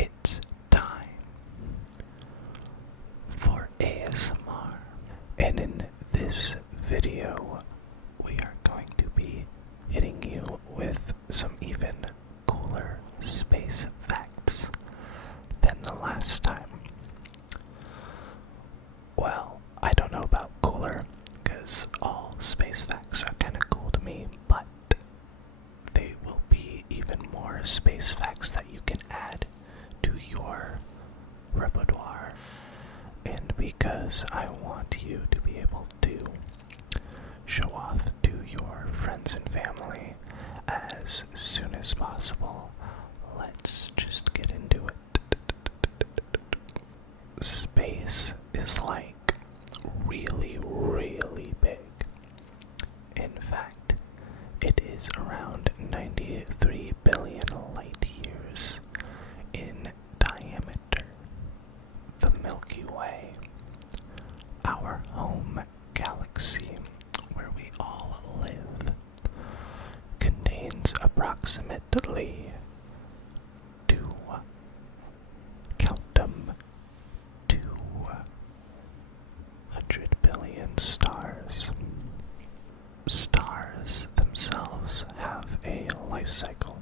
It's time for ASMR, and in this video we are going to be hitting you with some even cooler space facts than the last time. Well, I don't know about cooler, because all space facts are kind of cool to me, but they will be even more space facts that you can add to your repertoire. And because I want you to be able to show off to your friends and family as soon as possible, let's just get into it. Space is like really, really big. In fact, it is around 93 billion light years in diameter. The Milky Way, our home galaxy where we all live, contains approximately count them, 200 billion stars. Stars themselves have a life cycle,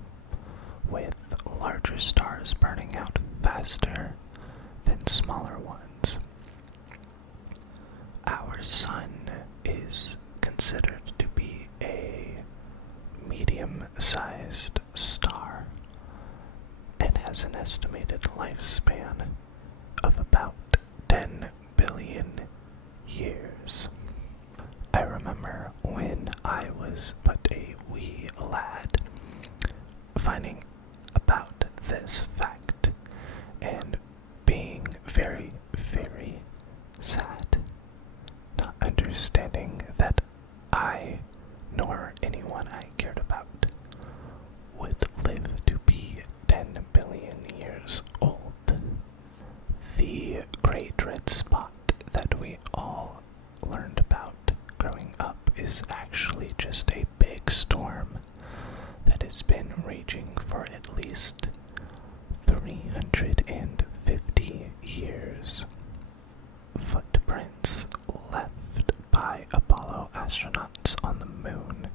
with larger stars burning out faster than smaller ones. Our sun is considered to be a medium-sized star and has an estimated lifespan of about 10 billion years. I remember when I was but a wee lad finding about this fact and being very, very sad, not understanding that I, nor anyone I cared about, would live to be 10 billion years old. The Great Red Spot that we all learned about growing up is actually just a big storm that has been raging for at least 350 years. Footprints left by Apollo astronauts on the moon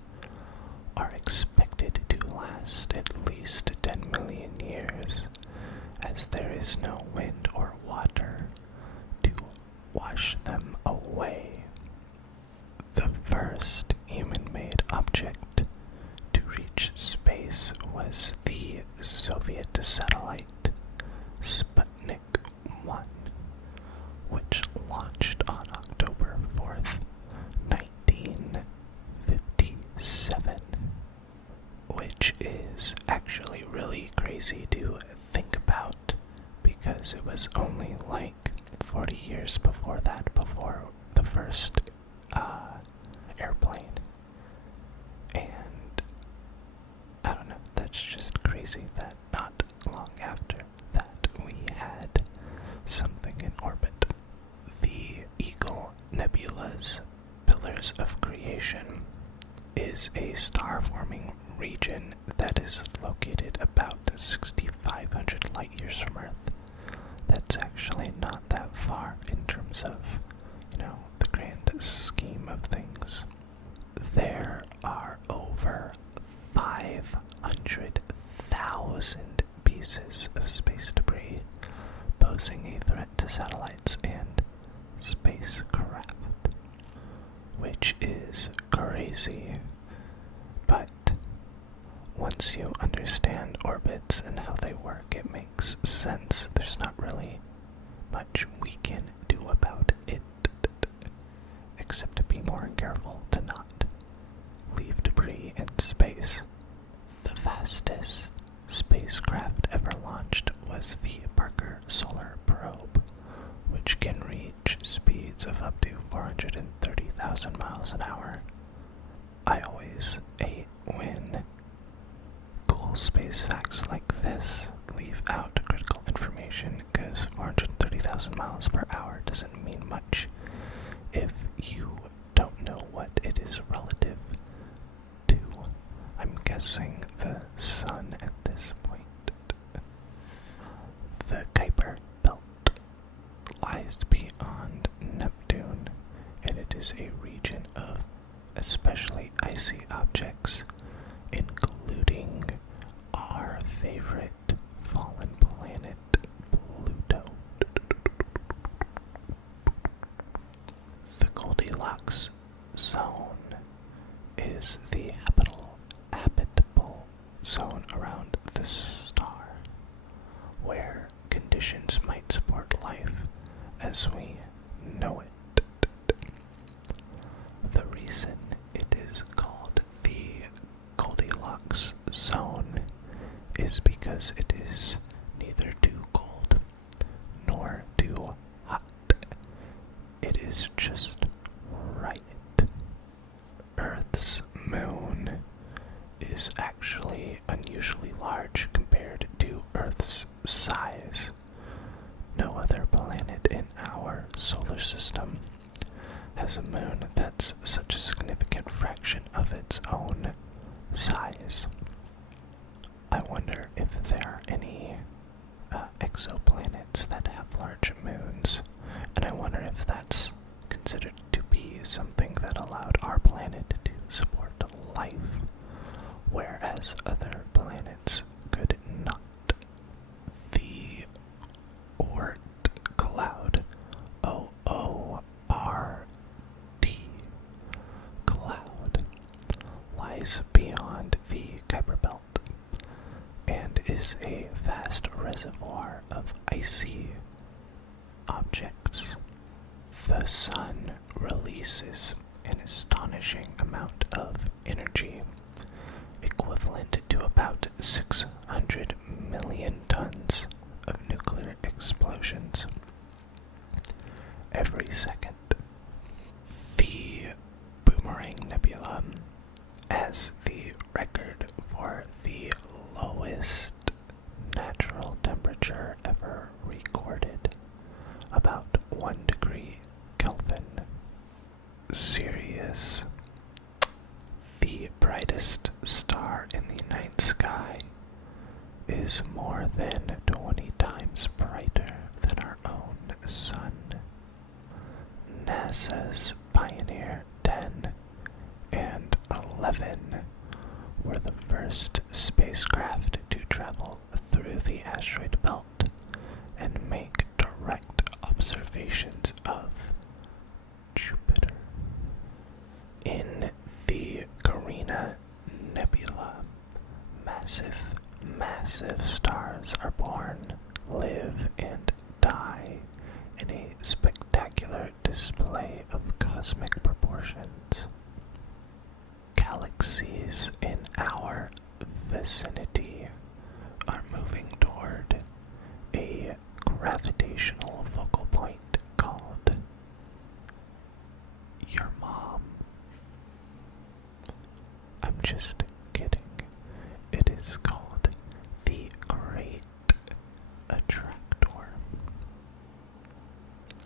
are expected to last at least 10 million years, as there is no wind or water to wash them away. The first human-made object to reach space was the Soviet satellite Sputnik 1, which launched on October 4th, 1957, which is actually really crazy to think about, because it was only like 40 years before the first airplane. And I don't know, that's just crazy that not long after that we had something in orbit. The Eagle Nebula's Pillars of Creation is a star-forming region that is located about 6,500 light years from Earth. That's actually not that far in terms of, the grand scheme of things. There are over 500,000 pieces of space debris posing a threat to satellites and spacecraft, which is crazy. But once you understand orbits and how they work, it makes sense. There's not really much we can do about it, except to be more careful to not leave debris in space. The fastest spacecraft ever launched was the Parker Solar Probe, which can reach speeds of up to 430,000 miles an hour. I always hate when cool space facts like this leave out critical information, because 430,000 miles per hour doesn't mean much if you don't know what it is relative to. I'm guessing the sun at this point. favorite fallen planet, Pluto. The Goldilocks zone is the habitable zone around the star, where conditions might support life as we know it. The reason it is called the Goldilocks zone is because it is neither too cold nor too hot. It is just right. Earth's moon is actually unusually large compared to Earth's size. No other planet in our solar system has a moon that's such a significant fraction of its own size. I wonder if there are any exoplanets that have large moons, and I wonder if that's considered to be something that allowed our planet to support life, whereas other planets could not. The Oort cloud, O-O-R-T cloud, lies beyond the Kuiper Belt and is a vast reservoir of icy objects. The sun releases an astonishing amount of energy, equivalent to about 600 million tons of nuclear explosions every second. The Boomerang Nebula has the record for the lowest natural temperature ever recorded, about 1 degree Kelvin. Sirius, the brightest star in the night sky, is more than 20 times brighter than our own sun. NASA's Pioneer 10 and 11 were the first spacecraft to travel through the asteroid belt and make direct observations of Jupiter. In the Carina Nebula, massive stars are born, live, and die in a spectacular display of cosmic proportions. Galaxies in our vicinity are moving toward a gravitational focal point called your mom. I'm just kidding. It is called the Great Attractor,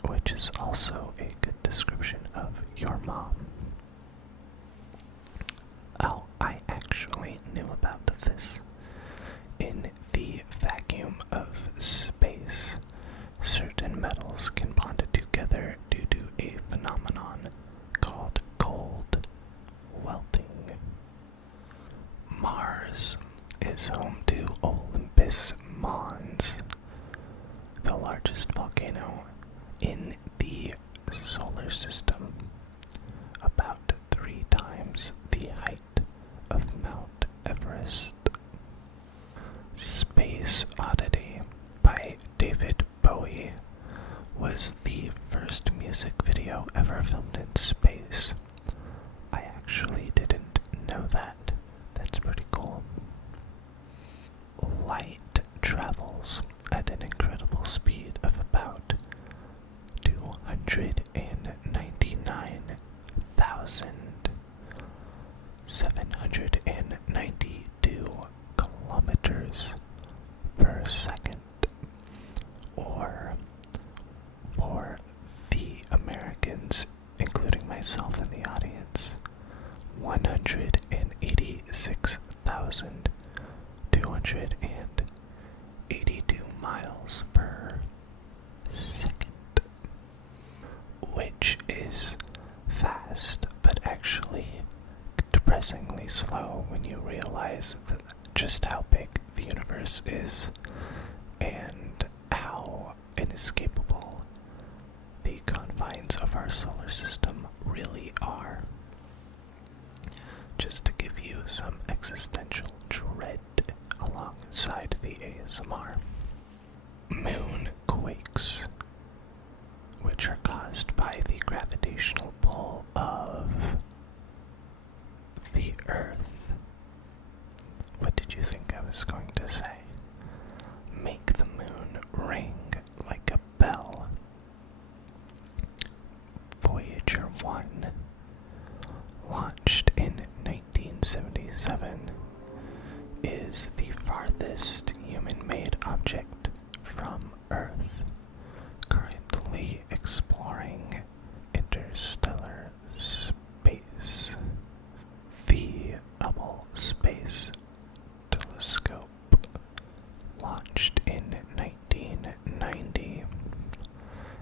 which is also a good description of your mom. Oh, I actually knew about this. In the vacuum of space, certain metals can bond together due to a phenomenon called cold welting. Mars is home to Olympus Mons, the largest volcano in the solar system, about 3 times the height of Mount Everest. Space Oddity by David Bowie was the first music video ever filmed in space. I actually didn't know that. That's pretty cool. Light travels at an incredible speed of about 289,792 kilometers per second, or for the Americans, including myself in the audience, 186,282 miles per second, which is fast, but actually depressingly slow when you realize just how big the universe is and how inescapable the confines of our solar system really are. Just to give you some existential dread alongside the ASMR. Moonquakes, which are caused by the gravitational pull of the Earth. What did you think I was going to say? Make the moon ring like a bell. Voyager 1, launched in 1977, is the farthest human-made object from Earth, currently exploring interstellar space. The Hubble Space Telescope, launched in 1990,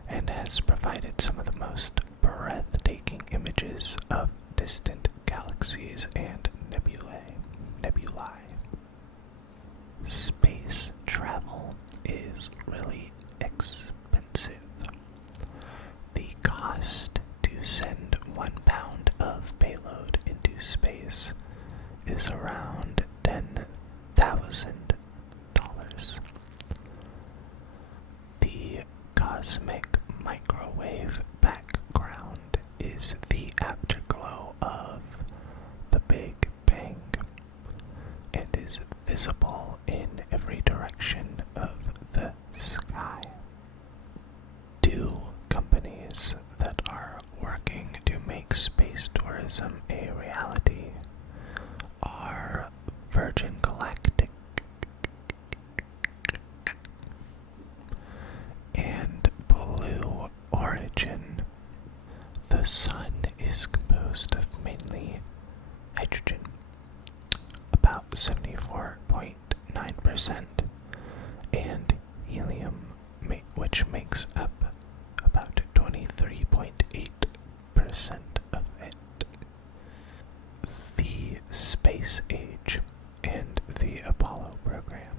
and has provided some of the most breathtaking images of distant galaxies and nebulae. Space travel is really expensive. The cost to send 1 pound of payload into space is around $10,000. The cosmic microwave background is the afterglow of the Big Bang and is visible in every direction of the sky. 2 companies that are working to make space tourism a reality are Virgin Galactic and Blue Origin. The sun is composed of mainly hydrogen, about 74.9%, and helium, which makes up about 23.8% of it. The space age and the Apollo program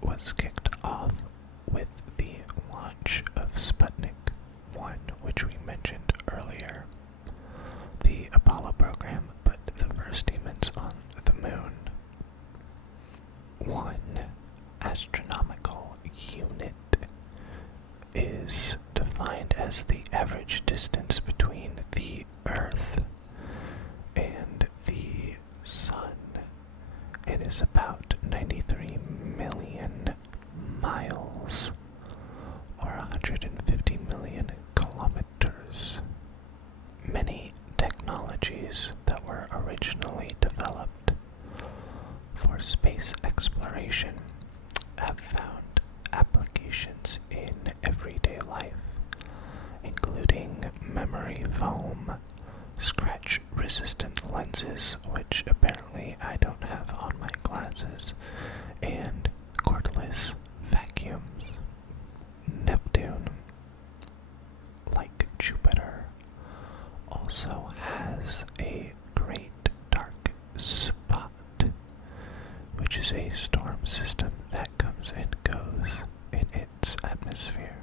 was kicked off with the launch of Sputnik 1, which we mentioned earlier. The Apollo program put the first humans on the moon. 1 astronomical unit is defined as the average distance between the Earth and the Sun, and is about 93 million miles, or 150 million kilometers. Many technologies that were originally developed for space exploration have found applications in everyday life, including memory foam, scratch-resistant lenses, which apparently I don't have on my glasses, and cordless vacuums. Neptune, like Jupiter, also has a great dark spot, which is a storm system that comes and goes in its atmosphere.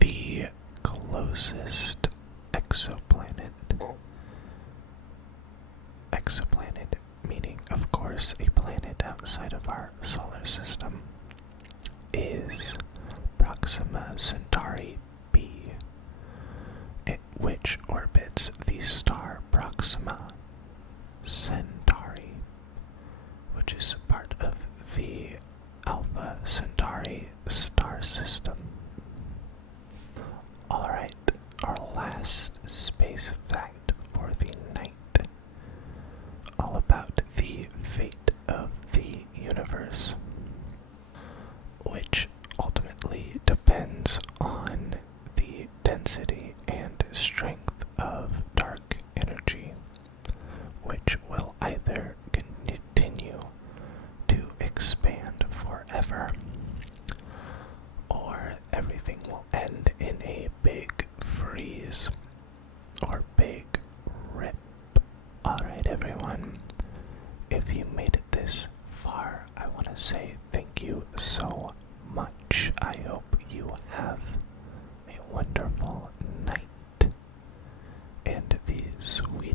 The closest exoplanet, meaning of course a planet outside of our solar system, is Proxima Centauri b, which orbits the star Proxima Centauri, which is part of the Alpha Centauri star system. Alright, our last space fact for the night, all about the fate of the universe, which ultimately depends on the density and strength of dark energy, which will either continue to expand forever, or everything will end in a big freeze or big rip. Alright everyone, if you made it this far, say thank you so much. I hope you have a wonderful night and the sweetest